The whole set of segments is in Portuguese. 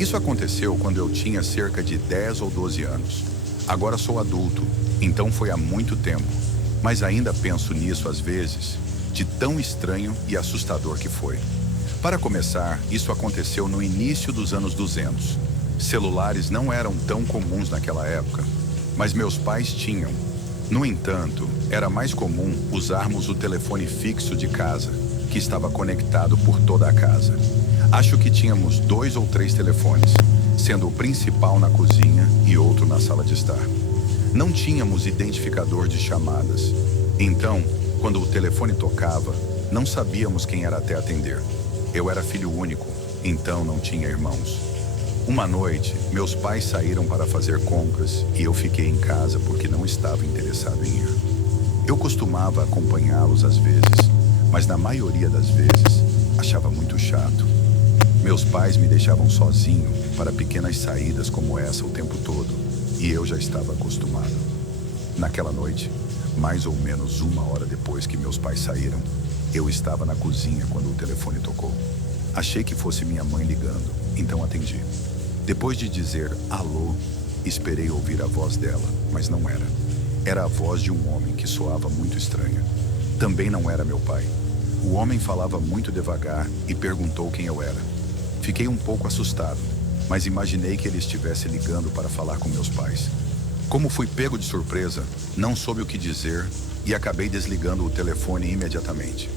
Isso aconteceu quando eu tinha cerca de 10 ou 12 anos. Agora sou adulto, então foi há muito tempo, mas ainda penso nisso às vezes, de tão estranho e assustador que foi. Para começar, isso aconteceu no início dos anos 200. Celulares não eram tão comuns naquela época, mas meus pais tinham. No entanto, era mais comum usarmos o telefone fixo de casa, que estava conectado por toda a casa. Acho que tínhamos 2 ou 3 telefones, sendo o principal na cozinha e outro na sala de estar. Não tínhamos identificador de chamadas. Então, quando o telefone tocava, não sabíamos quem era até atender. Eu era filho único, então não tinha irmãos. Uma noite, meus pais saíram para fazer compras e eu fiquei em casa porque não estava interessado em ir. Eu costumava acompanhá-los às vezes, mas na maioria das vezes achava muito chato. Meus pais me deixavam sozinho para pequenas saídas como essa o tempo todo, e eu já estava acostumado. Naquela noite, mais ou menos 1 hora depois que meus pais saíram, eu estava na cozinha quando o telefone tocou. Achei que fosse minha mãe ligando, então atendi. Depois de dizer alô, esperei ouvir a voz dela, mas não era. Era a voz de um homem que soava muito estranha. Também não era meu pai. O homem falava muito devagar e perguntou quem eu era. Fiquei um pouco assustado, mas imaginei que ele estivesse ligando para falar com meus pais. Como fui pego de surpresa, não soube o que dizer e acabei desligando o telefone imediatamente.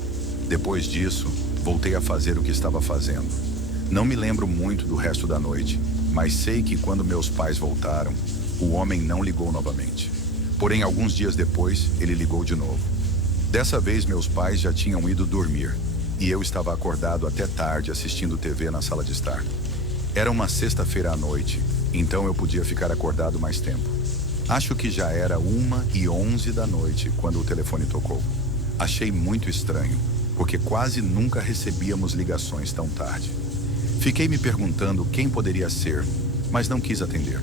Depois disso, voltei a fazer o que estava fazendo. Não me lembro muito do resto da noite, mas sei que quando meus pais voltaram, o homem não ligou novamente. Porém, alguns dias depois, ele ligou de novo. Dessa vez, meus pais já tinham ido dormir, e eu estava acordado até tarde assistindo TV na sala de estar. Era uma sexta-feira à noite, então eu podia ficar acordado mais tempo. Acho que já era 1h11 da noite quando o telefone tocou. Achei muito estranho, porque quase nunca recebíamos ligações tão tarde. Fiquei me perguntando quem poderia ser, mas não quis atender.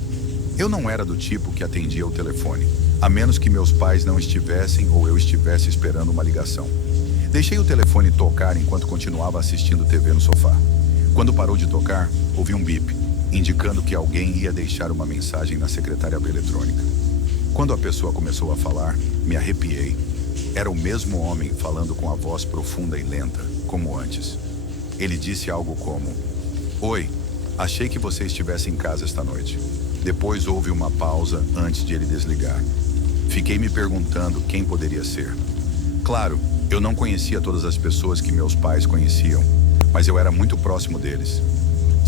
Eu não era do tipo que atendia o telefone, a menos que meus pais não estivessem ou eu estivesse esperando uma ligação. Deixei o telefone tocar enquanto continuava assistindo TV no sofá. Quando parou de tocar, ouvi um bip, indicando que alguém ia deixar uma mensagem na secretária eletrônica. Quando a pessoa começou a falar, me arrepiei. Era o mesmo homem falando com a voz profunda e lenta, como antes. Ele disse algo como: "Oi, achei que você estivesse em casa esta noite." Depois houve uma pausa antes de ele desligar. Fiquei me perguntando quem poderia ser. Claro, eu não conhecia todas as pessoas que meus pais conheciam, mas eu era muito próximo deles.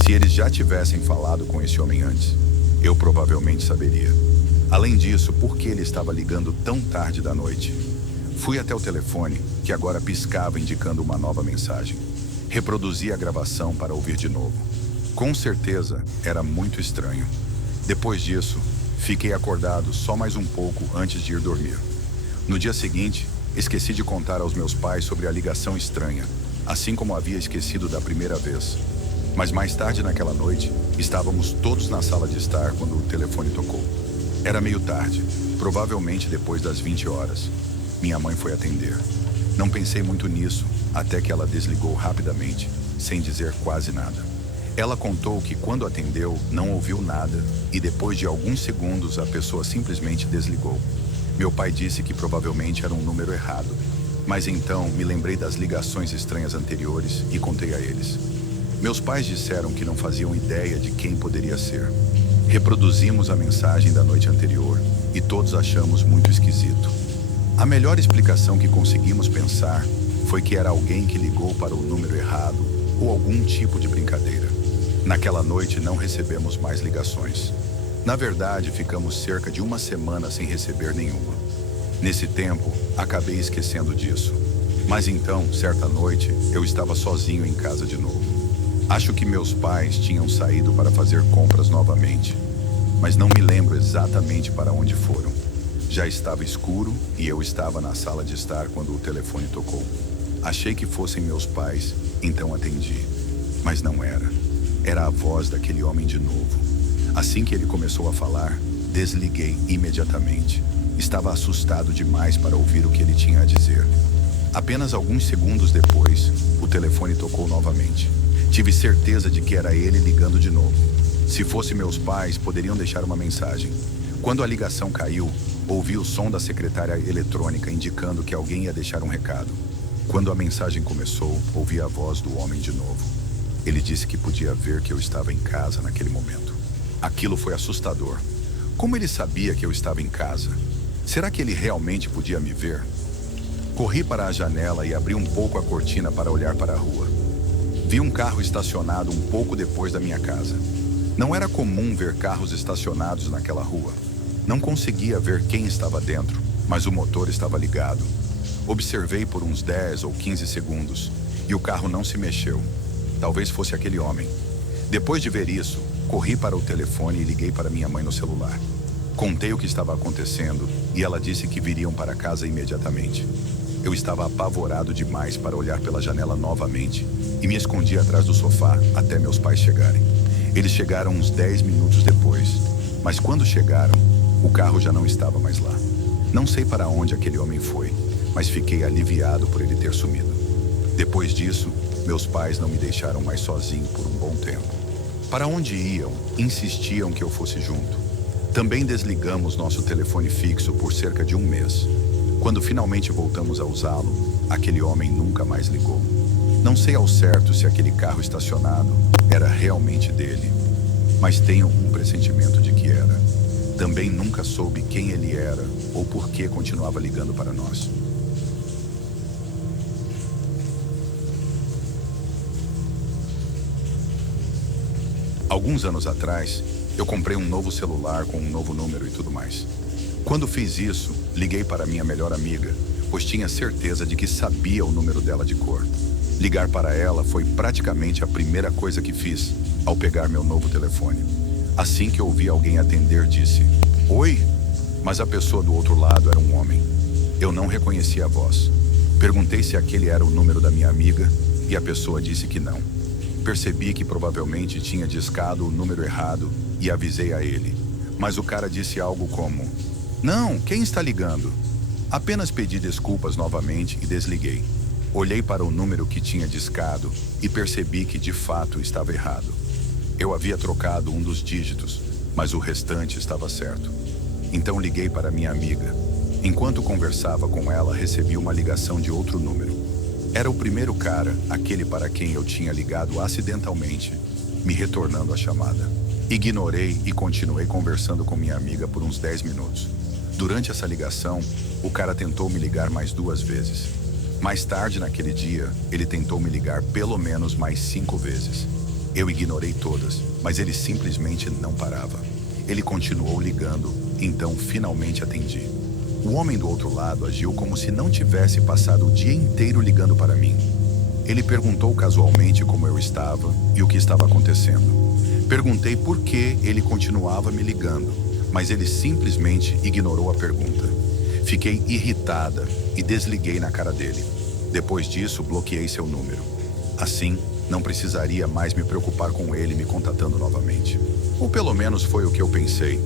Se eles já tivessem falado com esse homem antes, eu provavelmente saberia. Além disso, por que ele estava ligando tão tarde da noite? Fui até o telefone, que agora piscava indicando uma nova mensagem. Reproduzi a gravação para ouvir de novo. Com certeza, era muito estranho. Depois disso, fiquei acordado só mais um pouco antes de ir dormir. No dia seguinte, esqueci de contar aos meus pais sobre a ligação estranha, assim como havia esquecido da primeira vez. Mas mais tarde naquela noite, estávamos todos na sala de estar quando o telefone tocou. Era meio tarde, provavelmente depois das 20 horas. Minha mãe foi atender. Não pensei muito nisso, até que ela desligou rapidamente, sem dizer quase nada. Ela contou que quando atendeu, não ouviu nada e depois de alguns segundos a pessoa simplesmente desligou. Meu pai disse que provavelmente era um número errado, mas então me lembrei das ligações estranhas anteriores e contei a eles. Meus pais disseram que não faziam ideia de quem poderia ser. Reproduzimos a mensagem da noite anterior e todos achamos muito esquisito. A melhor explicação que conseguimos pensar foi que era alguém que ligou para o número errado ou algum tipo de brincadeira. Naquela noite não recebemos mais ligações. Na verdade, ficamos cerca de 1 semana sem receber nenhuma. Nesse tempo, acabei esquecendo disso. Mas então, certa noite, eu estava sozinho em casa de novo. Acho que meus pais tinham saído para fazer compras novamente, mas não me lembro exatamente para onde foram. Já estava escuro e eu estava na sala de estar quando o telefone tocou. Achei que fossem meus pais, então atendi. Mas não era. Era a voz daquele homem de novo. Assim que ele começou a falar, desliguei imediatamente. Estava assustado demais para ouvir o que ele tinha a dizer. Apenas alguns segundos depois, o telefone tocou novamente. Tive certeza de que era ele ligando de novo. Se fosse meus pais, poderiam deixar uma mensagem. Quando a ligação caiu, ouvi o som da secretária eletrônica indicando que alguém ia deixar um recado. Quando a mensagem começou, ouvi a voz do homem de novo. Ele disse que podia ver que eu estava em casa naquele momento. Aquilo foi assustador. Como ele sabia que eu estava em casa? Será que ele realmente podia me ver? Corri para a janela e abri um pouco a cortina para olhar para a rua. Vi um carro estacionado um pouco depois da minha casa. Não era comum ver carros estacionados naquela rua. Não conseguia ver quem estava dentro, mas o motor estava ligado. Observei por uns 10 ou 15 segundos e o carro não se mexeu. Talvez fosse aquele homem. Depois de ver isso, corri para o telefone e liguei para minha mãe no celular. Contei o que estava acontecendo e ela disse que viriam para casa imediatamente. Eu estava apavorado demais para olhar pela janela novamente e me escondi atrás do sofá até meus pais chegarem. Eles chegaram uns 10 minutos depois, mas quando chegaram, o carro já não estava mais lá. Não sei para onde aquele homem foi, mas fiquei aliviado por ele ter sumido. Depois disso, meus pais não me deixaram mais sozinho por um bom tempo. Para onde iam, insistiam que eu fosse junto. Também desligamos nosso telefone fixo por cerca de um mês. Quando finalmente voltamos a usá-lo, aquele homem nunca mais ligou. Não sei ao certo se aquele carro estacionado era realmente dele, mas tenho um pressentimento de que era. Também nunca soube quem ele era ou por que continuava ligando para nós. Alguns anos atrás, eu comprei um novo celular com um novo número e tudo mais. Quando fiz isso, liguei para minha melhor amiga, pois tinha certeza de que sabia o número dela de cor. Ligar para ela foi praticamente a primeira coisa que fiz ao pegar meu novo telefone. Assim que ouvi alguém atender, disse: "Oi?", mas a pessoa do outro lado era um homem. Eu não reconheci a voz. Perguntei se aquele era o número da minha amiga e a pessoa disse que não. Percebi que provavelmente tinha discado o número errado e avisei a ele. Mas o cara disse algo como: "Não, quem está ligando?". Apenas pedi desculpas novamente e desliguei. Olhei para o número que tinha discado e percebi que de fato estava errado. Eu havia trocado um dos dígitos, mas o restante estava certo. Então liguei para minha amiga. Enquanto conversava com ela, recebi uma ligação de outro número. Era o primeiro cara, aquele para quem eu tinha ligado acidentalmente, me retornando a chamada. Ignorei e continuei conversando com minha amiga por uns 10 minutos. Durante essa ligação, o cara tentou me ligar mais 2 vezes. Mais tarde naquele dia, ele tentou me ligar pelo menos mais 5 vezes. Eu ignorei todas, mas ele simplesmente não parava. Ele continuou ligando, então finalmente atendi. O homem do outro lado agiu como se não tivesse passado o dia inteiro ligando para mim. Ele perguntou casualmente como eu estava e o que estava acontecendo. Perguntei por que ele continuava me ligando, mas ele simplesmente ignorou a pergunta. Fiquei irritada e desliguei na cara dele. Depois disso, bloqueei seu número. Assim, não precisaria mais me preocupar com ele me contatando novamente. Ou pelo menos foi o que eu pensei.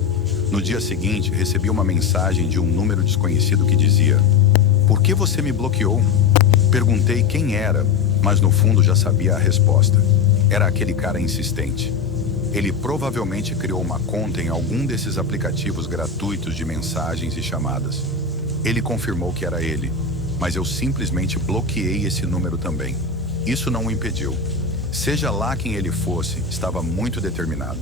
No dia seguinte, recebi uma mensagem de um número desconhecido que dizia: "Por que você me bloqueou?". Perguntei quem era, mas no fundo já sabia a resposta. Era aquele cara insistente. Ele provavelmente criou uma conta em algum desses aplicativos gratuitos de mensagens e chamadas. Ele confirmou que era ele, mas eu simplesmente bloqueei esse número também. Isso não o impediu. Seja lá quem ele fosse, estava muito determinado.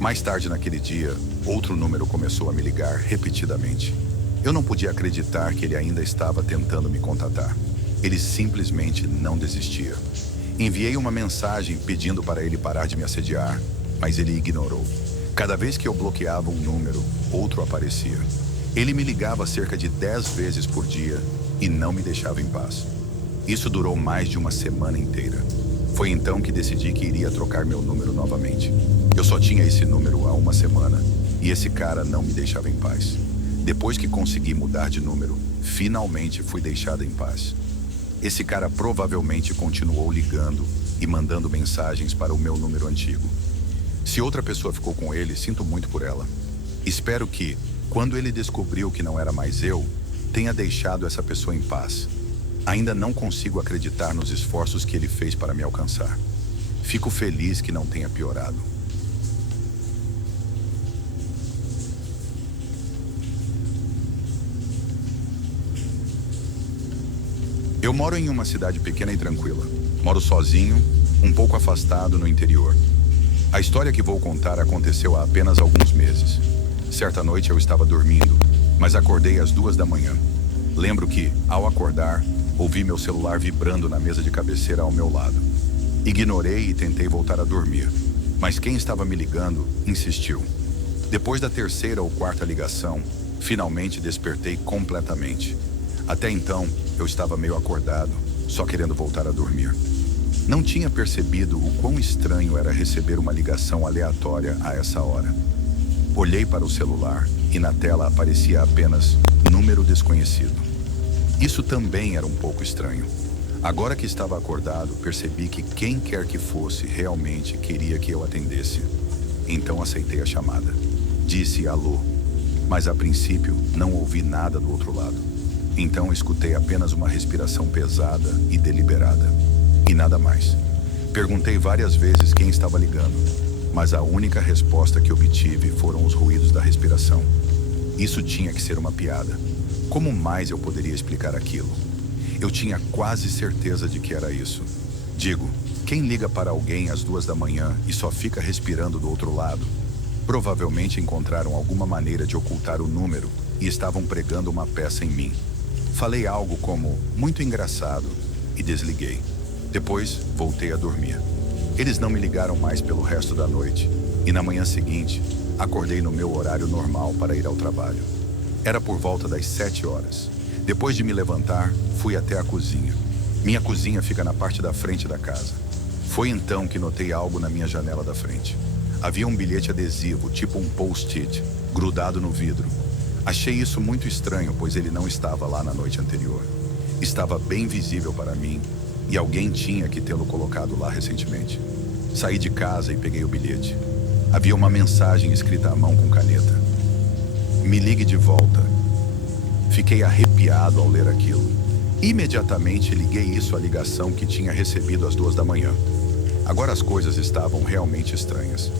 Mais tarde naquele dia, outro número começou a me ligar repetidamente. Eu não podia acreditar que ele ainda estava tentando me contatar. Ele simplesmente não desistia. Enviei uma mensagem pedindo para ele parar de me assediar, mas ele ignorou. Cada vez que eu bloqueava um número, outro aparecia. Ele me ligava cerca de 10 vezes por dia e não me deixava em paz. Isso durou mais de uma semana inteira. Foi então que decidi que iria trocar meu número novamente. Eu só tinha esse número há uma semana e esse cara não me deixava em paz. Depois que consegui mudar de número, finalmente fui deixada em paz. Esse cara provavelmente continuou ligando e mandando mensagens para o meu número antigo. Se outra pessoa ficou com ele, sinto muito por ela. Espero que, quando ele descobriu que não era mais eu, tenha deixado essa pessoa em paz. Ainda não consigo acreditar nos esforços que ele fez para me alcançar. Fico feliz que não tenha piorado. Eu moro em uma cidade pequena e tranquila. Moro sozinho, um pouco afastado no interior. A história que vou contar aconteceu há apenas alguns meses. Certa noite eu estava dormindo, mas acordei às 2 da manhã. Lembro que, ao acordar, ouvi meu celular vibrando na mesa de cabeceira ao meu lado. Ignorei e tentei voltar a dormir, mas quem estava me ligando insistiu. Depois da terceira ou quarta ligação, finalmente despertei completamente. Até então, eu estava meio acordado, só querendo voltar a dormir. Não tinha percebido o quão estranho era receber uma ligação aleatória a essa hora. Olhei para o celular e na tela aparecia apenas número desconhecido. Isso também era um pouco estranho. Agora que estava acordado, percebi que quem quer que fosse realmente queria que eu atendesse. Então aceitei a chamada. Disse alô, mas a princípio não ouvi nada do outro lado. Então escutei apenas uma respiração pesada e deliberada. E nada mais. Perguntei várias vezes quem estava ligando, mas a única resposta que obtive foram os ruídos da respiração. Isso tinha que ser uma piada. Como mais eu poderia explicar aquilo? Eu tinha quase certeza de que era isso. Digo, quem liga para alguém às 2 da manhã e só fica respirando do outro lado? Provavelmente encontraram alguma maneira de ocultar o número e estavam pregando uma peça em mim. Falei algo como, muito engraçado, e desliguei. Depois, voltei a dormir. Eles não me ligaram mais pelo resto da noite, e na manhã seguinte, acordei no meu horário normal para ir ao trabalho. Era por volta das 7 horas. Depois de me levantar, fui até a cozinha. Minha cozinha fica na parte da frente da casa. Foi então que notei algo na minha janela da frente. Havia um bilhete adesivo, tipo um post-it, grudado no vidro. Achei isso muito estranho, pois ele não estava lá na noite anterior. Estava bem visível para mim, e alguém tinha que tê-lo colocado lá recentemente. Saí de casa e peguei o bilhete. Havia uma mensagem escrita à mão com caneta. Me ligue de volta. Fiquei arrepiado ao ler aquilo. Imediatamente liguei isso à ligação que tinha recebido às 2 da manhã. Agora as coisas estavam realmente estranhas.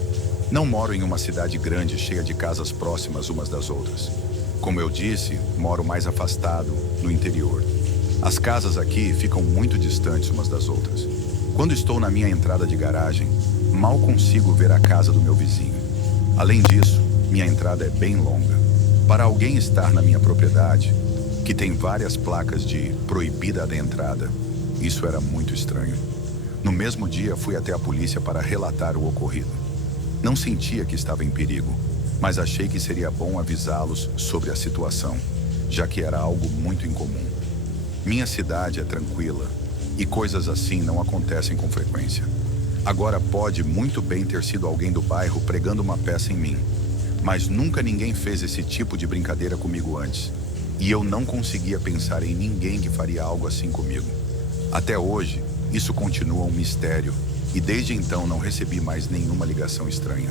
Não moro em uma cidade grande cheia de casas próximas umas das outras. Como eu disse, moro mais afastado, no interior. As casas aqui ficam muito distantes umas das outras. Quando estou na minha entrada de garagem, mal consigo ver a casa do meu vizinho. Além disso, minha entrada é bem longa. Para alguém estar na minha propriedade, que tem várias placas de proibida a entrada, isso era muito estranho. No mesmo dia, fui até a polícia para relatar o ocorrido. Não sentia que estava em perigo, mas achei que seria bom avisá-los sobre a situação, já que era algo muito incomum. Minha cidade é tranquila e coisas assim não acontecem com frequência. Agora pode muito bem ter sido alguém do bairro pregando uma peça em mim, mas nunca ninguém fez esse tipo de brincadeira comigo antes, e eu não conseguia pensar em ninguém que faria algo assim comigo. Até hoje, isso continua um mistério, e desde então não recebi mais nenhuma ligação estranha.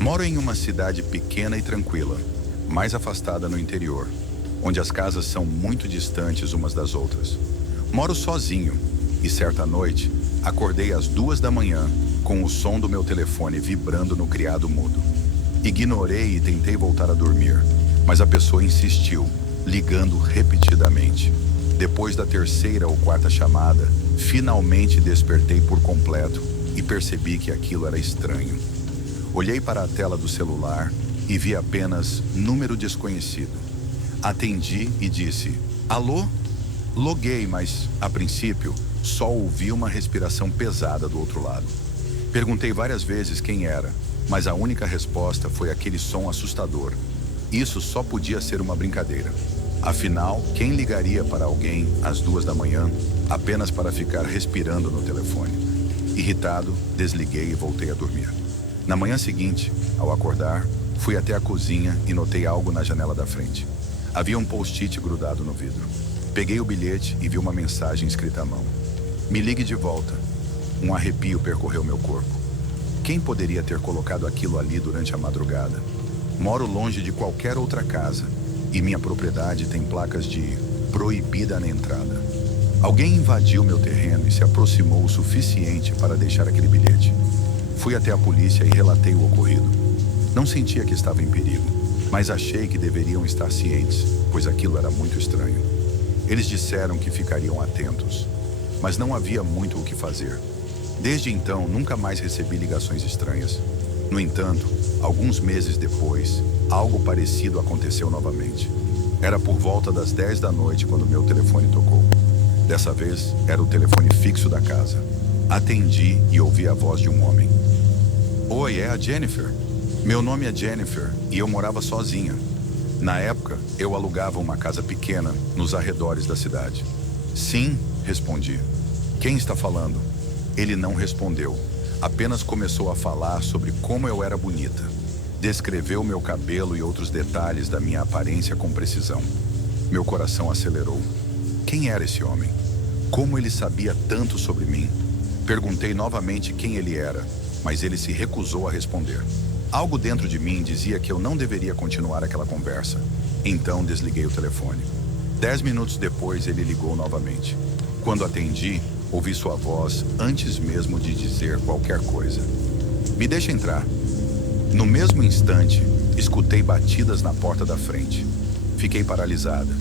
Moro em uma cidade pequena e tranquila, mais afastada no interior, onde as casas são muito distantes umas das outras. Moro sozinho e certa noite acordei às 2 da manhã com o som do meu telefone vibrando no criado mudo. Ignorei e tentei voltar a dormir, mas a pessoa insistiu, ligando repetidamente. Depois da terceira ou quarta chamada, finalmente despertei por completo e percebi que aquilo era estranho. Olhei para a tela do celular e vi apenas número desconhecido. Atendi e disse, alô? Loguei, mas, a princípio, só ouvi uma respiração pesada do outro lado. Perguntei várias vezes quem era, mas a única resposta foi aquele som assustador. Isso só podia ser uma brincadeira. Afinal, quem ligaria para alguém às 2 da manhã apenas para ficar respirando no telefone? Irritado, desliguei e voltei a dormir. Na manhã seguinte, ao acordar, fui até a cozinha e notei algo na janela da frente. Havia um post-it grudado no vidro. Peguei o bilhete e vi uma mensagem escrita à mão. Me ligue de volta. Um arrepio percorreu meu corpo. Quem poderia ter colocado aquilo ali durante a madrugada? Moro longe de qualquer outra casa e minha propriedade tem placas de proibida na entrada. Alguém invadiu meu terreno e se aproximou o suficiente para deixar aquele bilhete. Fui até a polícia e relatei o ocorrido. Não sentia que estava em perigo, mas achei que deveriam estar cientes, pois aquilo era muito estranho. Eles disseram que ficariam atentos, mas não havia muito o que fazer. Desde então, nunca mais recebi ligações estranhas. No entanto, alguns meses depois, algo parecido aconteceu novamente. Era por volta das 10 da noite quando meu telefone tocou. Dessa vez, era o telefone fixo da casa. Atendi e ouvi a voz de um homem. Oi, é a Jennifer. Meu nome é Jennifer e eu morava sozinha. Na época, eu alugava uma casa pequena nos arredores da cidade. Sim, respondi. Quem está falando? Ele não respondeu. Apenas começou a falar sobre como eu era bonita. Descreveu meu cabelo e outros detalhes da minha aparência com precisão. Meu coração acelerou. Quem era esse homem? Como ele sabia tanto sobre mim? Perguntei novamente quem ele era, mas ele se recusou a responder. Algo dentro de mim dizia que eu não deveria continuar aquela conversa. Então desliguei o telefone. 10 minutos depois ele ligou novamente. Quando atendi, ouvi sua voz antes mesmo de dizer qualquer coisa. Me deixa entrar. No mesmo instante, escutei batidas na porta da frente. Fiquei paralisada.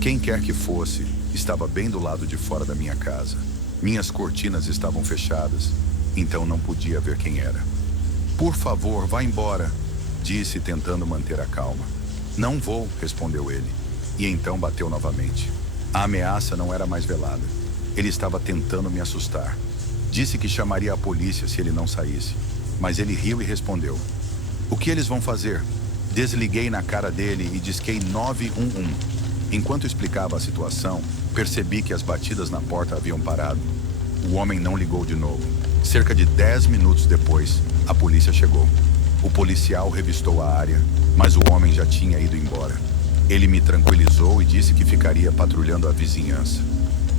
Quem quer que fosse, estava bem do lado de fora da minha casa. Minhas cortinas estavam fechadas, então não podia ver quem era. Por favor, vá embora, disse tentando manter a calma. Não vou, respondeu ele. E então bateu novamente. A ameaça não era mais velada. Ele estava tentando me assustar. Disse que chamaria a polícia se ele não saísse. Mas ele riu e respondeu. O que eles vão fazer? Desliguei na cara dele e disquei 911. Enquanto explicava a situação, percebi que as batidas na porta haviam parado. O homem não ligou de novo. Cerca de 10 minutos depois, a polícia chegou. O policial revistou a área, mas o homem já tinha ido embora. Ele me tranquilizou e disse que ficaria patrulhando a vizinhança.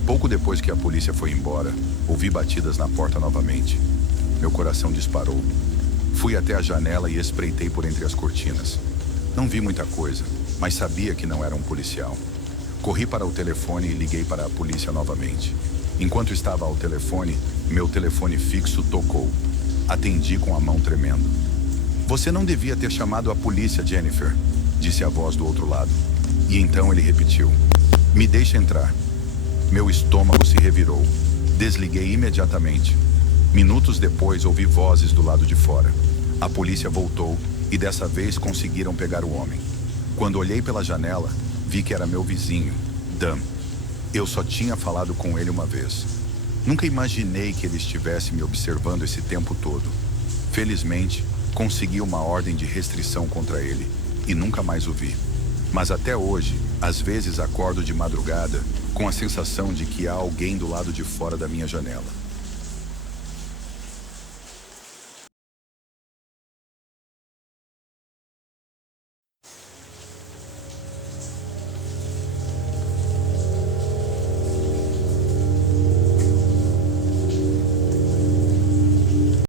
Pouco depois que a polícia foi embora, ouvi batidas na porta novamente. Meu coração disparou. Fui até a janela e espreitei por entre as cortinas. Não vi muita coisa, mas sabia que não era um policial. Corri para o telefone e liguei para a polícia novamente. Enquanto estava ao telefone, meu telefone fixo tocou. Atendi com a mão tremendo. Você não devia ter chamado a polícia, Jennifer, disse a voz do outro lado. E então ele repetiu. Me deixe entrar. Meu estômago se revirou. Desliguei imediatamente. Minutos depois, ouvi vozes do lado de fora. A polícia voltou e dessa vez conseguiram pegar o homem. Quando olhei pela janela, vi que era meu vizinho, Dan. Eu só tinha falado com ele uma vez. Nunca imaginei que ele estivesse me observando esse tempo todo. Felizmente, consegui uma ordem de restrição contra ele e nunca mais o vi. Mas até hoje, às vezes acordo de madrugada com a sensação de que há alguém do lado de fora da minha janela.